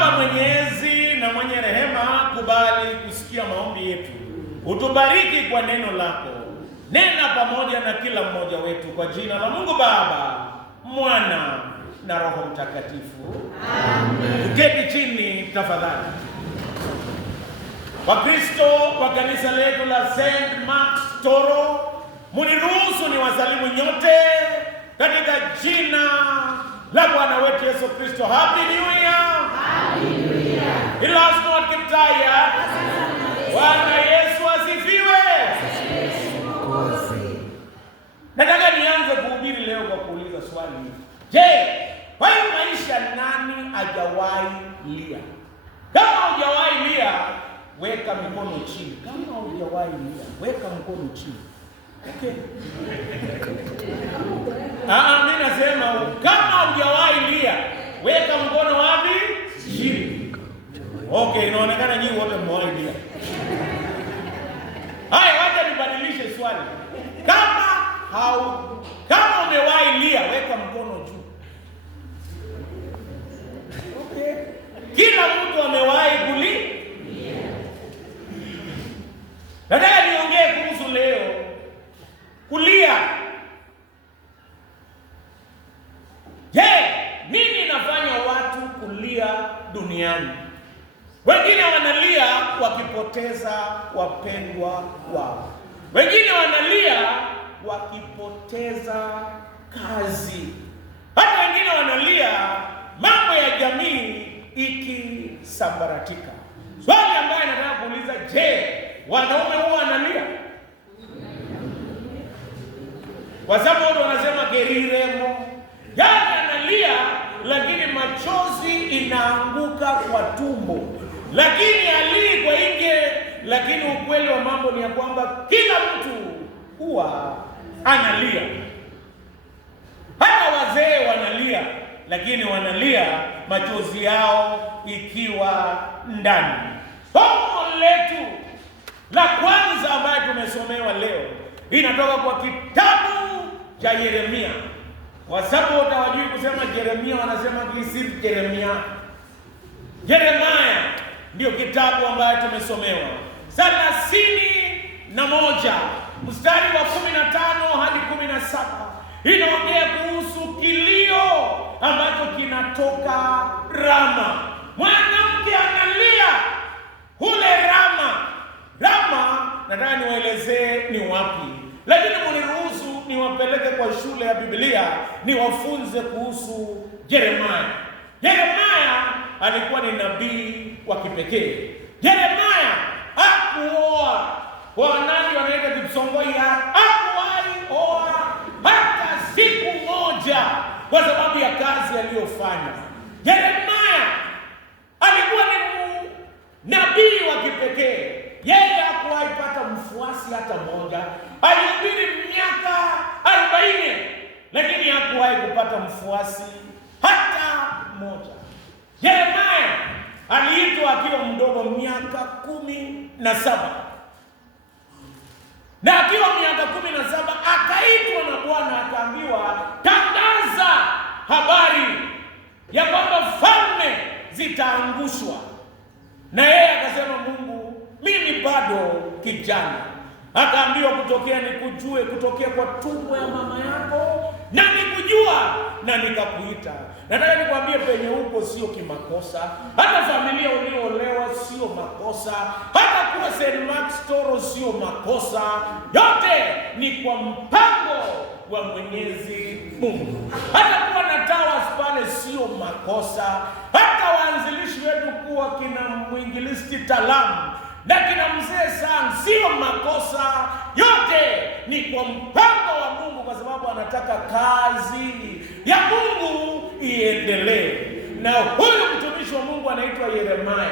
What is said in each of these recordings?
Baba mwenyezi na mwenye rehema, kubali kusikia maombi yetu. Utubariki kwa neno lako. Nena pamoja na kila mmoja wetu kwa jina la Mungu Baba, Mwana na Roho Mtakatifu. Amen. Uketi chini tafadhali. Wakristo wa kanisa letu la St. Mark's Toro, muniruhusu ni wasalimu nyote katika jina la Bwana wetu Yesu Kristo. Happy New Year. Happy New Year. Let's not get tired. Bwana Yesu asifiwe. Nataka nianze kuhubiri leo kwa kuuliza swali. Je, kwa hii maisha nani hajawahi lia? Kama hujawahi lia, weka mikono chini. Kama hujawahi lia, weka mkono chini. Okay. Mimi nasema kama hujawahi lia, weka mkono wapi? Chini. Okay, inaonekana nyinyi wote mmewahi lia. Haya, wacha nibadilishe swali. Kama umewahi lia, weka mkono juu. Okay. Kila mtu amewahi kulia. Nataka niongee kuhusu leo kulia. Je, nini inafanya watu kulia duniani? Wengine wanalia wakipoteza wapendwa wao. Wengine wanalia wakipoteza kazi. Hata wengine wanalia mambo ya jamii ikisambaratika. Swali ambayo nataka kuuliza, je, wanaume huwa wanalia? Kwa sababu watu wanasema geriremo. Yaani analia lakini machozi inaanguka kwa tumbo. Lakini alii kwa nje, lakini ukweli wa mambo ni ya kwamba kila mtu huwa analia. Hata wazee wanalia, lakini wanalia machozi yao ikiwa ndani. Somo letu la kwanza ambayo tumesomewa leo inatoka kwa kitabu cha Yeremia. Kwa sababu utawajui kusema Yeremia, wanasema kisifu Yeremia. Yeremia ndio kitabu ambayo tumesomewa. 31 mstari wa 15 hadi 17 inaongea kuhusu kilio ambacho kinatoka Rama. Mwanamke analia kule Rama. Rama, nataka niwaelezee ni wapi, lakini mniruhusu niwapeleke kwa shule ya Biblia niwafunze kuhusu Yeremia. Yeremia alikuwa ni nabii wa kipekee. Yeremia hakuoa. Wanani wanaita Kipsongoi, hakuwahi oa hata siku moja kwa sababu ya kazi aliyofanya. Yeremia alikuwa ni nabii wa kipekee. Yeye hakuwahi pata mfuasi hata mmoja. Alihubiri miaka 40 lakini hakuwahi kupata mfuasi hata mmoja. Yeremia aliitwa akiwa mdogo miaka 17. Na akiwa miaka 17 akaitwa na Bwana akaambiwa, tangaza habari ya kwamba falme zitaangushwa. Na yeye akasema, Mungu, mimi bado kijana. Akaambiwa kutokea nikujue kutokea kwa tumbo ya mama yako, na nikujua na nikakuita. Nataka nikwambie penye huko sio kimakosa. Hata familia uliolewa sio makosa. Hata kuwa St. Mark's Toro sio makosa. Yote ni kwa mpango wa Mwenyezi Mungu. Hata kuwa na Towers pale sio makosa. Hata waanzilishi wetu kuwa kina mwinjilisti Talamu na kina mzee Sang sio makosa. Yote ni kwa mpango wa Mungu, kwa sababu anataka kazi ya Mungu iendelee. Na huyu mtumishi wa Mungu anaitwa Yeremia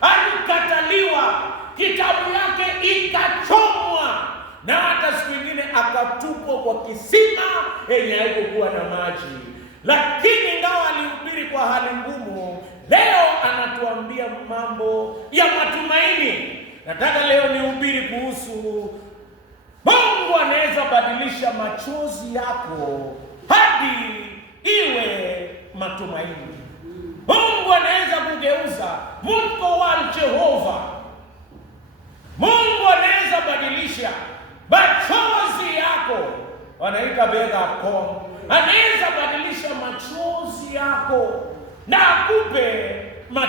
alikataliwa, kitabu yake ikachomwa, na hata siku nyingine akatupwa kwa kisima yenye haikuwa na maji. Lakini ingawa alihubiri kwa hali ngumu, leo anatuambia mambo ya matumaini. Nataka leo nihubiri kuhusu Mungu anaweza badilisha machozi yako hadi iwe matumaini. Mungu anaweza kugeuza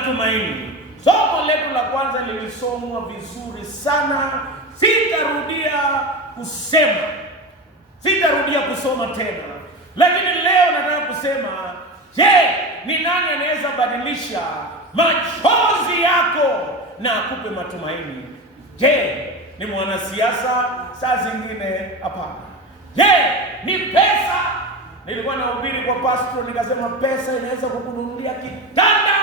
matumaini. Somo letu la kwanza lilisomwa vizuri sana. Sitarudia kusoma tena. Lakini leo nataka kusema, je, ni nani anaweza badilisha machozi yako na akupe matumaini? Je, ni mwanasiasa? Saa zingine hapana. Je, ni pesa? Nilikuwa nahubiri kwa pastor nikasema pesa inaweza kukununulia kitanda,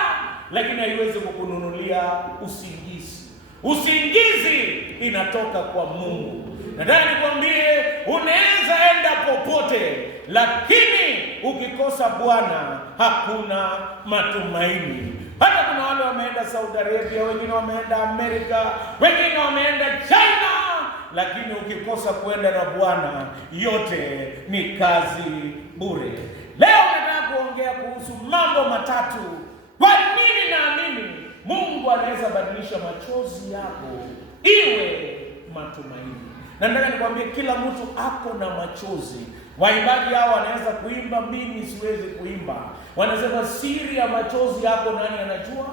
lakini haiwezi kukununulia usingizi. Usingizi inatoka kwa Mungu. Nataka nikwambie, unaweza enda popote, lakini ukikosa Bwana hakuna matumaini. Hata kuna wale wameenda Saudi Arabia, wengine wameenda Amerika, wengine wameenda China, lakini ukikosa kwenda na Bwana, yote ni kazi bure. Leo nataka kuongea kuhusu mambo matatu. Kwa nini naamini Mungu anaweza badilisha machozi yako iwe matumaini. Na nataka nikwambie, kila mtu ako na machozi. Waimbaji hao wanaweza kuimba, mimi siwezi kuimba. Wanasema siri ya machozi yako nani anajua?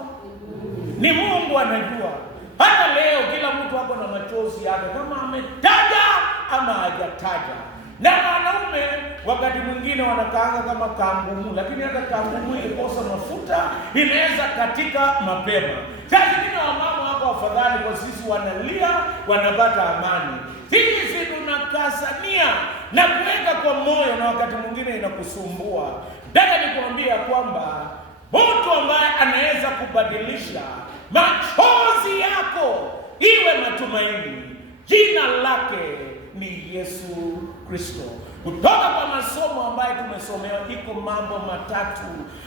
Ni Mungu anajua. Hata leo kila mtu ako na machozi yake, kama ametaja ama hajataja. Na wanaume wakati mwingine wanakaanga kama kangumu, lakini hata kangumu ikikosa mafuta inaweza katika mapema. Sasa zingine wamama wako afadhali, kwa sisi wanalia wanapata amani. Sisi tunakasania na kuweka kwa moyo, na wakati mwingine inakusumbua. Nataka nikwambia kwamba mtu ambaye anaweza kubadilisha machozi yako iwe matumaini, jina lake ni Yesu Kristo. Kutoka kwa masomo ambayo tumesomewa, iko mambo matatu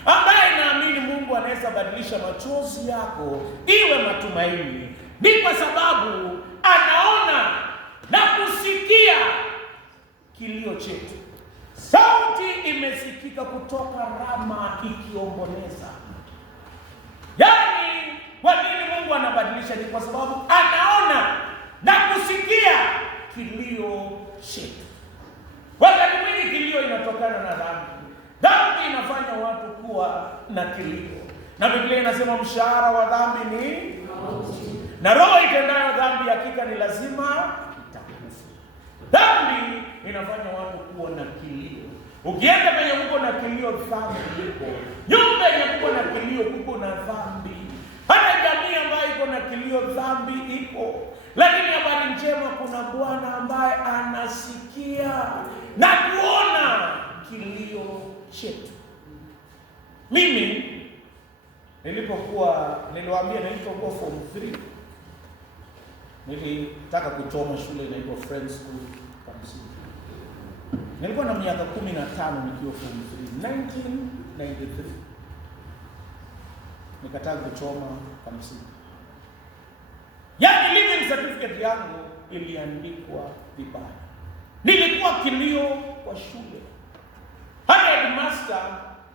ambaye naamini Mungu anaweza badilisha machozi yako iwe matumaini. Ni kwa sababu anaona na kusikia kilio chetu. Sauti imesikika kutoka Rama ikiomboleza. Yaani, kwa nini Mungu anabadilisha? Ni kwa sababu anaona na kusikia kilio chetu. Wakati mwingi kilio inatokana na dhambi. Dhambi inafanya watu kuwa na kilio. Na Biblia inasema mshahara wa dhambi ni mauti, na roho itendayo dhambi hakika ni lazima itakufa. Dhambi inafanya watu kuwa na kilio. Ukienda penye uko na kilio, dhambi iko. Nyumba yenye uko na kilio, uko na dhambi. Hata jamii ambayo iko na kilio, dhambi iko. Lakini habari njema, kuna Bwana ambaye anasikia na kuona kilio chetu. Mimi nilipokuwa form 3, nilitaka kuchoma shule inaitwa Friends School Kamsingi. Nilikuwa na miaka 15 nikiwa form 3, 1993. Nikataka kuchoma Kamsingi. Yaani living certificate yangu iliandikwa vibaya. Nilikuwa kilio kwa shule. Hata headmaster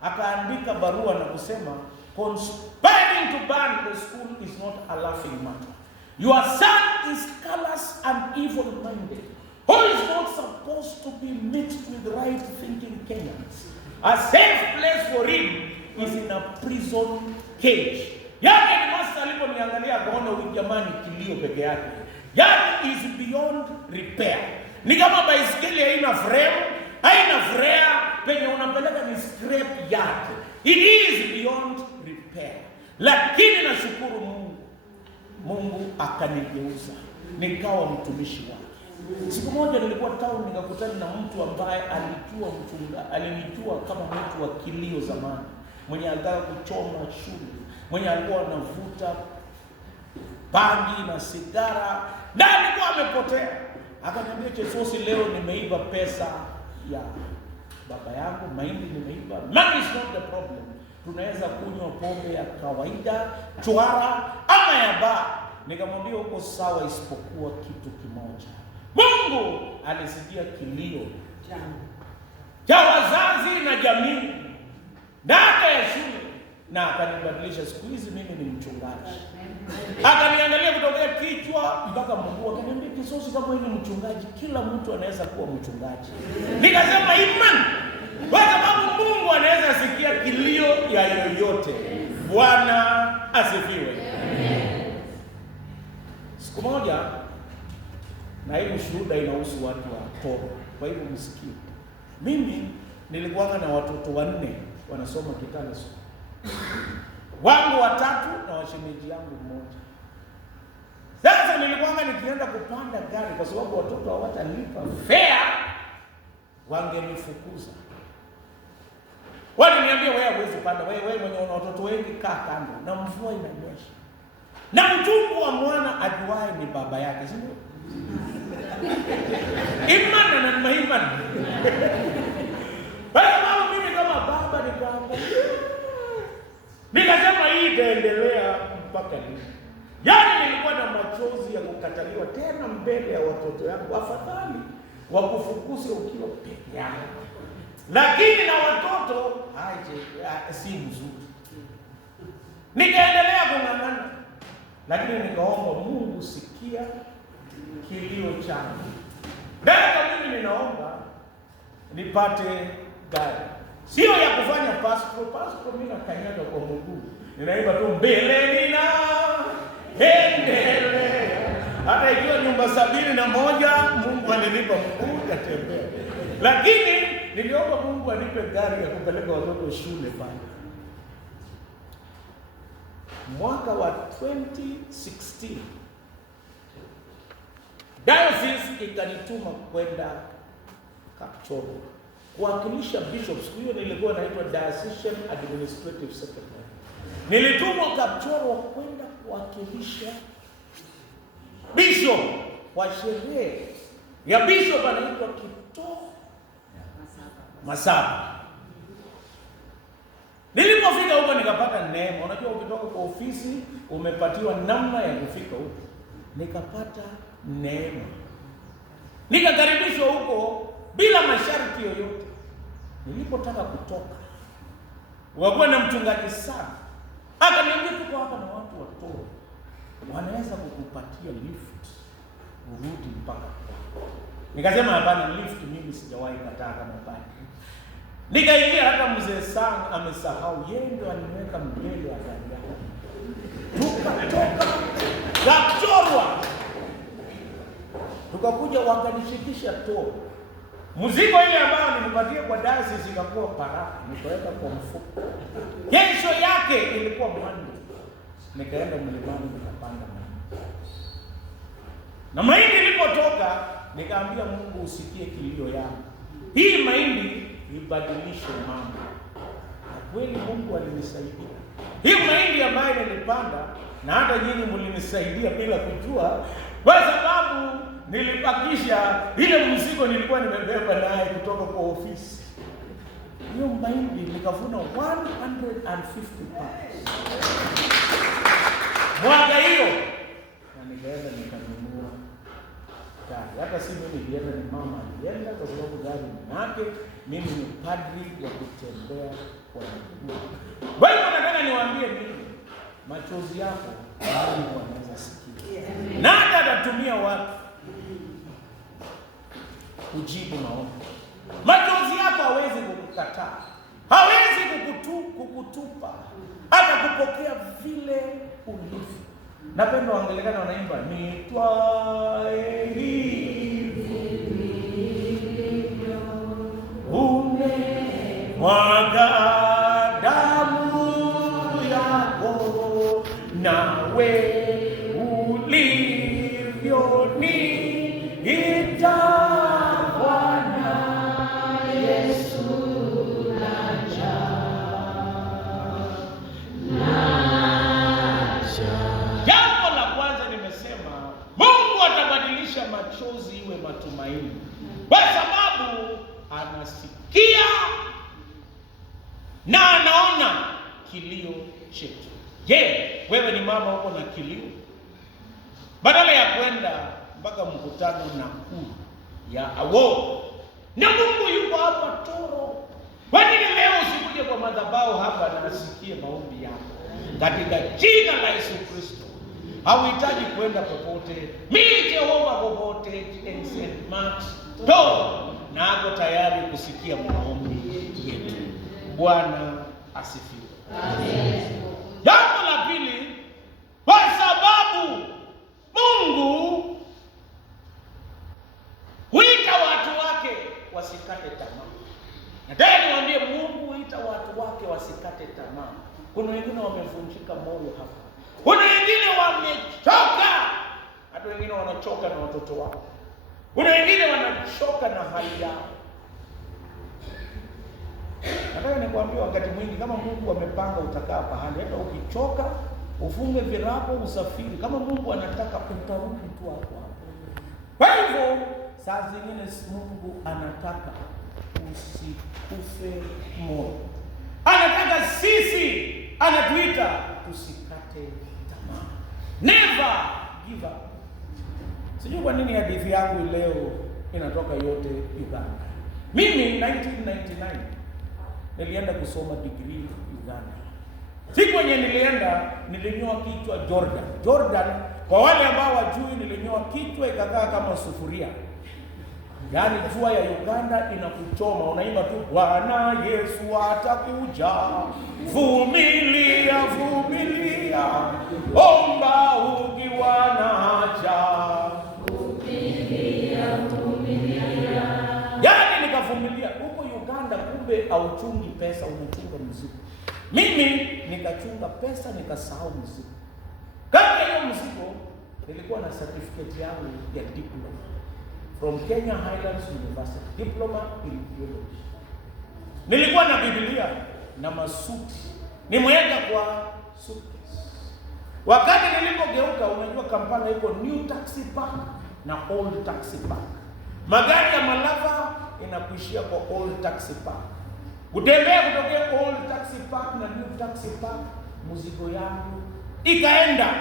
akaandika barua na kusema, conspiring to burn the school is not a laughing matter. Your son is callous and evil-minded, who is not supposed to be mixed with right-thinking Kenyans. A safe place for him is in a prison cage. Yaani headmaster aliponiangalia akaona huyu jamani kilio peke yake. Yaani is beyond repair. Ni kama baiskeli haina frame, haina frame, penye unapeleka ni scrap yard. It is beyond repair. Lakini nashukuru Mungu akanigeuza, nikawa mtumishi wake. Siku moja nilikuwa town, nikakutana na mtu ambaye alinijua kama mtu wa kilio zamani, mwenye alitaka kuchoma shule, mwenye alikuwa anavuta bangi na sigara, na alikuwa amepotea. Akaniambia, Chesosi, leo nimeiba pesa ya baba yangu, mahindi nimeiba. Money is not the problem. Tunaweza kunywa pombe ya kawaida, chwara ama ya baa. Nikamwambia uko sawa, isipokuwa kitu kimoja. Mungu alisikia kilio cha wazazi na jamii na hata ya shule, na akanibadilisha. Siku hizi mimi ni mchungaji. Akaniangalia kutoka kichwa mpaka mguu, akaniambia, Chesosi, kama wewe ni mchungaji, kila mtu anaweza kuwa mchungaji. Nikasema imani, kwa sababu Mungu anaweza sikia kilio ya yoyote. Bwana asifiwe. Siku moja, na hii ushuhuda inahusu watu wa Toro, kwa hivyo msikie. Mimi nilikuwa na watoto 4 wanasoma Kitale School, wangu 3 na washemeji yangu 1. Sasa nilikuwa nikienda kupanda gari, kwa sababu watoto hawatalipa fare, wangenifukuza. Waliniambia, wewe huwezi panda, wewe mwenye una watoto wengi kaa kando, na mvua inanyesha. Na mjukuu wa mwana ajuaye ni baba yake, sio? Imani na imani. Baba, mimi kama baba nikasema hii itaendelea mpaka lini? Yaani nilikuwa na machozi ya kukataliwa tena mbele ya watoto yangu. Afadhali wakufukuze ukiwa peke yako, lakini na watoto si mzuri. Nikaendelea kung'ang'ana, lakini nikaomba Mungu, sikia kilio changu. Ndio mimi ninaomba nipate gari, sio ya kufanya passport mimi nakanyaga kwa Mungu. Ninaimba tu mbele nina endelea. Hata ikiwa nyumba 71 Mungu alinipa mguu katembea. Lakini niliomba Mungu anipe gari ya kupeleka watoto shule pale. Mwaka wa 2016 diocese ikanituma kwenda Kapchorwa kuwakilisha bishop. Siku hiyo nilikuwa naitwa Diocesan Administrative Secretary. Nilitumwa Kapchorwa kwenda kuwakilisha bishop kwa sherehe ya bishop anaitwa Kitoo Masaba. Nilipofika huko nikapata neema. Unajua ukitoka kwa ofisi umepatiwa namna ya kufika huko. Nikapata neema. Nikakaribishwa huko bila masharti yoyote. Nilipotaka kutoka, wakuwa na mchungaji sana, akaniambia tuko hapa na watu wa Toro, wanaweza kukupatia lift urudi mpaka kwako. Nikasema hapana, lift mimi sijawahi kataa kama padri. Nikaingia, hata mzee sana amesahau, yeye ndio aliniweka mbele ya gari yake. Tukatoka Kapchorwa, tukakuja wakanishikisha Toro. Mzigo ile ambayo nilipatia kwa diocese ikakuwa paraka, nikaweka kwa mfuko. Kesho yake ilikuwa Monday, nikaenda mlimani nikapanda mahindi. Na mahindi ilipotoka, nikaambia Mungu, usikie kilio yangu. Hii mahindi ibadilishe mambo. Na kweli Mungu alinisaidia. Hii mahindi ambayo nilipanda, na hata nyinyi mlinisaidia bila kujua, kwa sababu nilipakisha ile mzigo nilikuwa nimebeba naye kutoka kwa ofisi. Hiyo mahindi nikavuna 150 pounds. Mwaka hiyo, na nikaenda nikanunua gari. Hata si mimi nilienda, ni mama alienda, kwa sababu gari ni yake. Mimi ni padri wa kutembea kwa miguu. Kwa hiyo nataka niwaambie mimi, machozi yako Mungu anaweza sikia. Na hata atatumia watu kujibu maombi. Machozi yako hawezi kukukataa, hawezi kukutupa, hata kupokea vile ulivyo. Napenda Waanglikana wanaimba nitwae hivyo umemwaga damu yako, nawe ulivyo niita machozi iwe matumaini, kwa sababu anasikia na anaona kilio chetu. Je, wewe ni mama uko na kilio? Badala ya kwenda mpaka mkutano Nakuru ya AWO, na Mungu yuko hapa Toro, kwa nini leo usikuje kwa madhabahu hapa na asikie maombi yako katika jina la Yesu Kristo? Hauhitaji kwenda popote. Mimi Jehova popote in St. Mark's Toro, na ako tayari kusikia maombi yetu. Bwana asifiwe. Amen. Jambo la pili Kuna wengine wamevunjika moyo hapa. Kuna wengine wamechoka. Hata wengine wanachoka na watoto wao. Kuna wengine wanachoka na hali yao. Nataka nikwambie, wakati mwingi kama Mungu amepanga utakaa pahali, hata ukichoka ufunge virago usafiri, kama Mungu anataka utarudi tu hapo hapo. Kwa hivyo saa zingine Mungu anataka usikufe moyo. Anataka sisi, anatuita tusikate tamaa. Never give up. Sijui kwa nini hadithi yangu leo inatoka yote Uganda. Mimi 1999 nilienda kusoma degree Uganda. Siku yenye nilienda nilinyoa kichwa Jordan. Jordan, kwa wale ambao wajui, nilinyoa kichwa ikakaa kama sufuria. Yaani jua ya Uganda inakuchoma, unaimba tu Bwana Yesu atakuja, vumilia vumilia, omba ukiwa na haja, vumilia vumilia. Yaani nikavumilia huko Uganda, kumbe auchungi pesa, unachunga mzigo. Mimi nikachunga pesa nikasahau mzigo. Kama hiyo mzigo nilikuwa na certificate yangu ya diploma from Kenya Highlands University, diploma in theology. Nilikuwa na Biblia na masuti, nimeweka kwa suitcase. Wakati nilipogeuka, unajua Kampala iko new taxi park na old taxi park. Magari ya Malava inakuishia kwa old taxi park. Kutembea kutokea old taxi park na new taxi park, mzigo yangu ikaenda.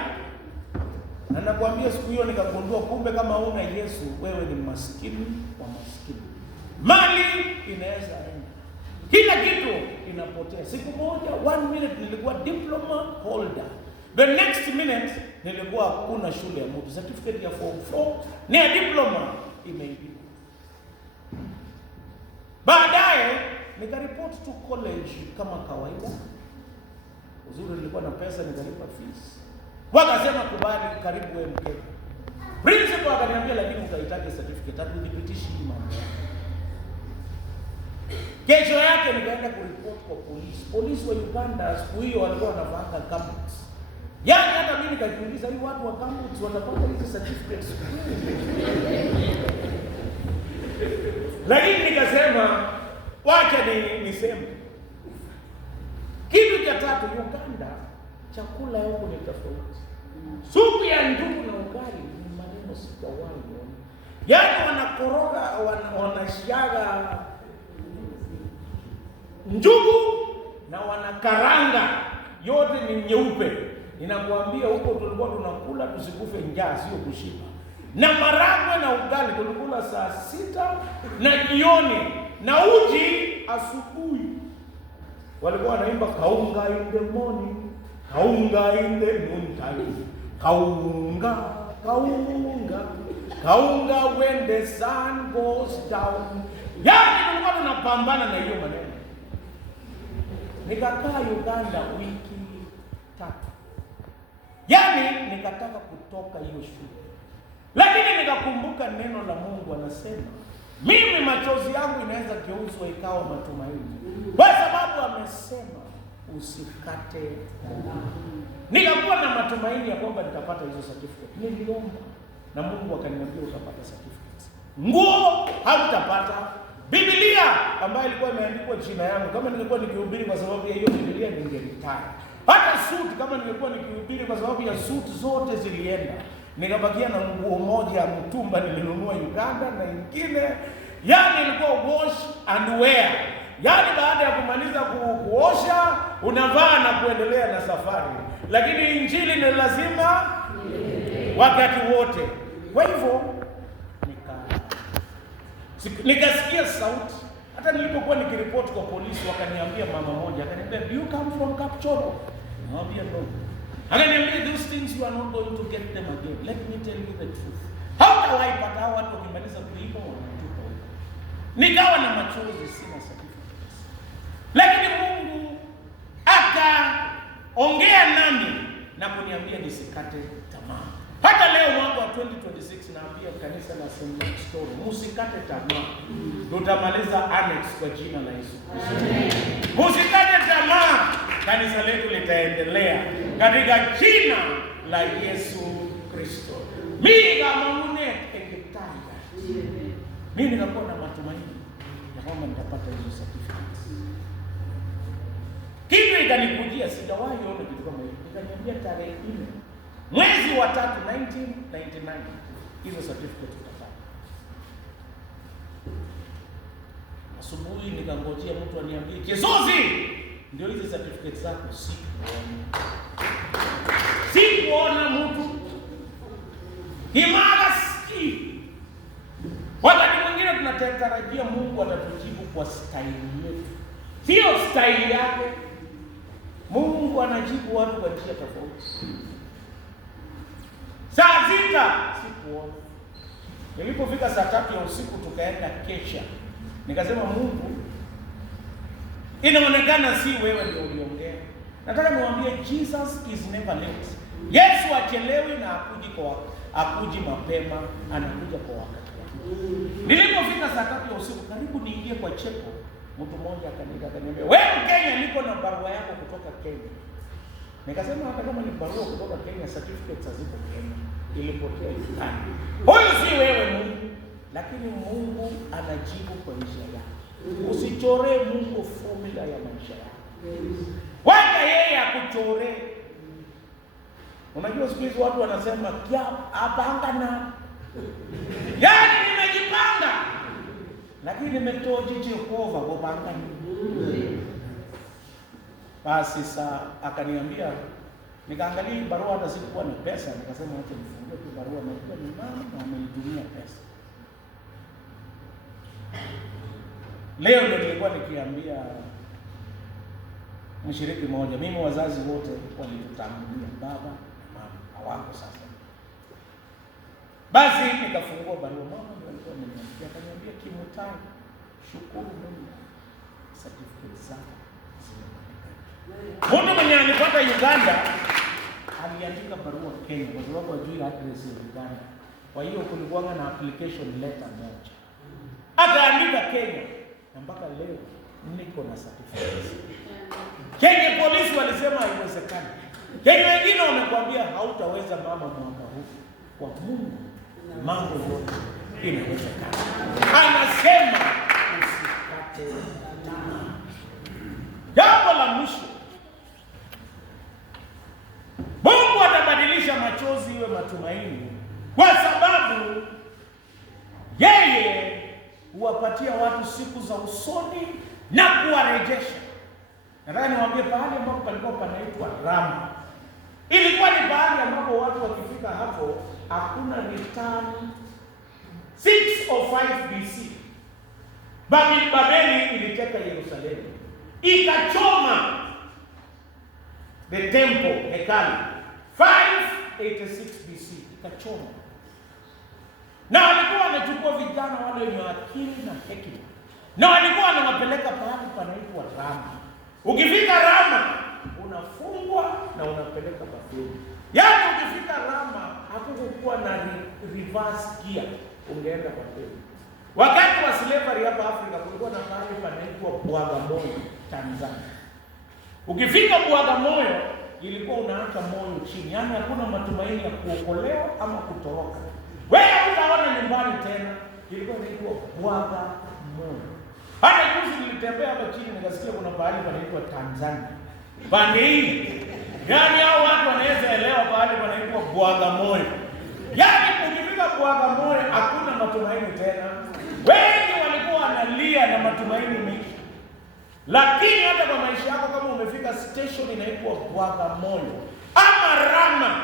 Na nakwambia siku hiyo nikagundua kumbe kama una Yesu wewe ni maskini wa maskini. Mali inaweza enda, kila kitu inapotea. Siku moja, 1 minute nilikuwa diploma holder, the next minute nilikuwa hakuna shule ya mtu, certificate ya form 4 ni ya diploma imeibiwa. Baadaye nikaripoti to college kama kawaida. Uzuri nilikuwa na pesa, nikalipa fees. Wakasema kubali, karibu wewe Mkenya. Principal akaniambia lakini utahitaji certificate, hatukudhibitishi hii mambo. Kesho yake nikaenda kuripoti kwa polisi. Polisi wa Uganda siku hiyo walikuwa wanavanga gumboots. Yaani hata mimi nikajiuliza, hii watu wa gumboots wanapata hizo certificates? Lakini nikasema wacha niseme. Kitu cha tatu, Uganda chakula huko ni tofauti. Supu ya njugu na ugali ni maneno sijawahi. Yaani wanakoroga, wanashaga njugu na wanakaranga, yote ni nyeupe. Ninakuambia huko tulikuwa tunakula tusikufe njaa, sio kushiba. Na maragwe na ugali tulikula saa 6 na jioni, na uji asubuhi. Walikuwa wanaimba kaunga in the morning, kaunga in the noontime, kaunga, kaunga, kaunga when the sun goes down. Yaani tulikuwa tunapambana na hiyo maneno. Nikakaa Uganda wiki 3. Yaani nikataka kutoka hiyo shule. Lakini nikakumbuka neno la Mungu anasema, mimi machozi yangu inaweza geuzwa ikawa matumaini. Kwa sababu amesema usikate tamaa. Nikakuwa na matumaini ya kwamba nitapata hizo certificate. Niliomba na Mungu akaniambia utapata certificate. Nguo hautapata. Biblia ambayo ilikuwa imeandikwa jina yangu, kama ningekuwa nikihubiri kwa sababu ya hiyo Biblia ningeretire. Hata suit kama ningekuwa nikihubiri kwa sababu ya suit zote zilienda. Nikabakia na nguo moja ya mtumba nilinunua Uganda na nyingine, yani ilikuwa wash and wear. Yaani baada ya kumaliza kuosha unavaa na kuendelea na safari. Lakini injili ni lazima wakati wote. Kwa hivyo nikasikia sauti. Hata nilipokuwa nikiripoti kwa polisi wakaniambia, mama moja akaniambia, "Do you come from Kapchorwa?" Naambia no. Akaniambia, "Those things you are not going to get them again. Let me tell you the truth." Hautawaipata hao watu wakimaliza kuiba wanatupa huko. Nikawa na machozi, sina certificate. Lakini Mungu akaongea nami na kuniambia nisikate tamaa. Hata leo mwaka wa 2026 naambia kanisa la St. Mark's Store, msikate tamaa. Tutamaliza annex kwa jina la Yesu. Amen. Msikate tamaa. kanisa letu litaendelea katika jina la Yesu Kristo. Mimi kama ekitanga, mimi nikakuwa na matumaini ya kwamba nitapata hizo certificates. Kitu ikanikujia, sijawahi ona kitu kama hiyo. Ikaniambia tarehe 4 mwezi wa 3 1999 hizo certificates utapata. Asubuhi nikangojea mtu aniambie, "Kizuzi, ndio hizo certificates zako." Sikuona mtu. Himalasi. Wakati mwingine tunatarajia Mungu atatujibu kwa staili yetu, sio staili yake. Mungu anajibu watu kwa njia tofauti. Saa 6 sikuona. Nilipofika saa 3 ya usiku tukaenda kesha. Nikasema, Mungu, inaonekana si wewe ndio uliongea. Nataka niwaambie, Jesus is never late. Yesu achelewi na akuji mapema, anakuja kwa wakati wake. Nilipofika saa 3 ya usiku, karibu niingie kwa cheko, mtu mmoja akaniambia, "Wewe Kenya, niko na barua yako kutoka Kenya." Nikasema, hata kama ni barua kutoka Kenya, certificates haziko Kenya, ilipotea Uganda. Huyu si wewe Mungu, lakini Mungu anajibu kwa njia yake. Usichoree Mungu formula ya maisha yako. Wacha yeye akuchoree. Unajua siku hizi watu wanasema, "Kia apanga na." Yaani nimejipanga, lakini nimetoa jicho Jehova kwa panga. Basi saa akaniambia, nikaangalia barua, hata sikuwa na pesa, nikasema acha nifungue tu barua, na ni mama amenitumia pesa. Leo ndio nilikuwa nikiambia mshiriki mmoja, mimi wazazi wote walitutangulia, baba na mama hawako sasa. Basi nikafungua barua, mama ndio alikuwa ameniambia, akaniambia, "Kimutai, shukuru Mungu, certificate zako zimepatikana." Mtu mwenye alipata Uganda aliandika barua Kenya kwa sababu hajui address ya Uganda. Kwa hiyo kulikuwa na application letter moja, akaandika Kenya, na mpaka leo niko na certificate. Kenya polisi walisema haiwezekani. Kenya wengine wamekwambia hautaweza mama mwaka huu. Kwa Mungu mambo yote inawezekana. Anasema usikate tamaa. Jambo la mwisho, Mungu atabadilisha machozi iwe matumaini, kwa sababu yeye huwapatia watu siku za usoni na kuwarejesha. Nataka niwaambie, pahali ambapo palikuwa panaitwa Rama, ilikuwa ni pahali ambapo watu wakifika hapo hakuna return. 6 or 5 BC Babeli iliteka Yerusalemu, ikachoma the temple, hekalu. 586 BC ikachoma, na walikuwa wanachukua vijana wale wenye akili na hekima, na walikuwa wanawapeleka pahali panaitwa Rama. Ukifika Rama unafungwa na unapeleka Babeli. Yaani ukifika Rama hakukuwa na reverse gear, ungeenda Babeli. Wakati wa slavery hapa Afrika kulikuwa na mahali panaitwa Bagamoyo, Tanzania. Ukifika Bagamoyo ilikuwa unaacha moyo chini, yaani hakuna matumaini ya kuokolewa ama kutoroka. Wewe utaona nyumbani tena, ilikuwa inaitwa Bagamoyo. Hata juzi nilitembea hapa chini nikasikia kuna pahali panaitwa Tanzania. Pande hii. Yaani hao watu wanaweza elewa pahali panaitwa Bagamoyo. Yaani ukifika Bagamoyo hakuna matumaini tena. Wengi walikuwa wanalia na matumaini mengi. Lakini hata kwa maisha yako kama umefika station inaitwa Bagamoyo ama Rama,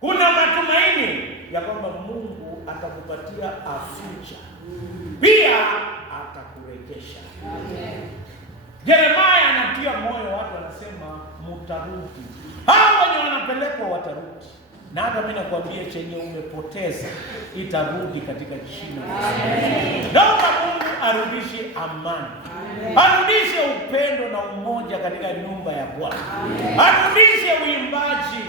kuna matumaini ya kwamba Mungu atakupatia a future. Pia atakurejesha. Yeremia anatia moyo watu, anasema mtarudi. Hao wenye wanapelekwa watarudi. Na hata mimi nakwambia chenye umepoteza itarudi katika jina la Yesu. Naomba Mungu arudishe amani. Arudishe upendo na umoja katika nyumba ya Bwana. Arudishe uimbaji.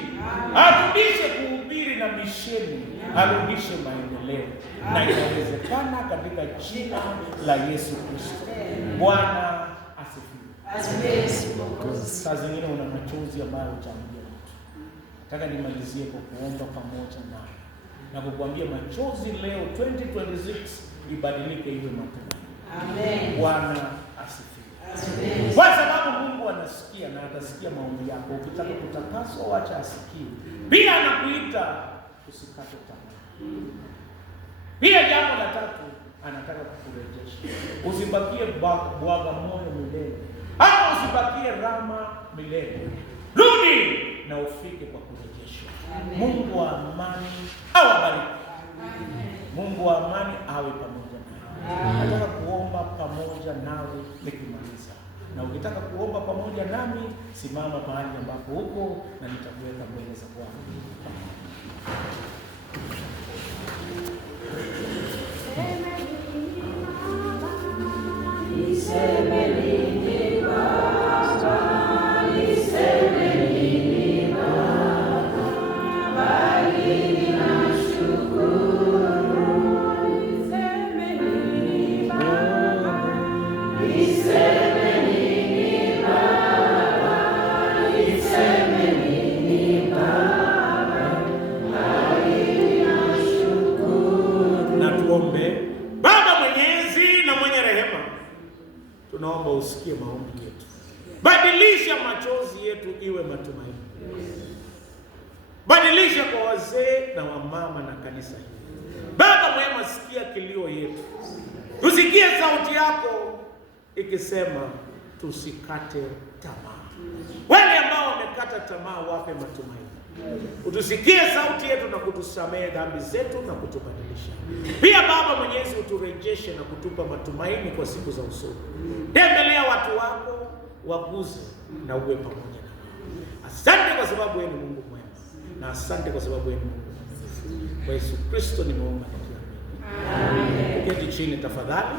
Arudishe kuhubiri na misheni. Arudishe maendeleo. Na inawezekana katika jina la Yesu Kristo. Bwana asifiwe. Saa zingine una machozi ambayo hutaambia mtu. Nataka nimalizie kwa kuomba pamoja nawe na kukuambia machozi leo 2026 ibadilike iwe matumaini. Amen. Bwana asifiwe. Kwa sababu Mungu anasikia na atasikia maombi yako. Ukitaka kutakaswa, wacha asikie. Pia anakuita usikate tamaa. Pia jambo la tatu, anataka kukurejesha. Usibakie bwaga moyo milele. Au usibakie rama milele. Rudi na ufike kwa kurejeshwa. Mungu wa amani awabariki. Mungu wa amani awe pamoja nawe. Nataka kuomba pamoja nawe nikimaliza. Na ukitaka kuomba pamoja nami, simama pahali ambapo uko na nitakuweka mbele za Bwana. Baba mwenyezi na mwenye rehema, tunaomba usikie maombi yetu. Badilisha machozi yetu iwe matumaini. Badilisha kwa wazee na wamama na kanisa hili. Baba mwema, sikia kilio yetu. Tusikie sauti yako ikisema tusikate tamaa. Wale ambao wamekata tamaa, wape matumaini. Utusikie sauti yetu na kutusamehe dhambi zetu na kutubadilisha. Pia Baba mwenyezi, uturejeshe na kutupa matumaini kwa siku za usoni. Tembelea watu wako, waguze na uwe pamoja nao. Asante kwa sababu wewe ni Mungu mwema, na asante kwa sababu wewe ni Mungu mwaminifu. Kwa Yesu Kristo nimeomba nikiamini. Amen. Keti chini tafadhali.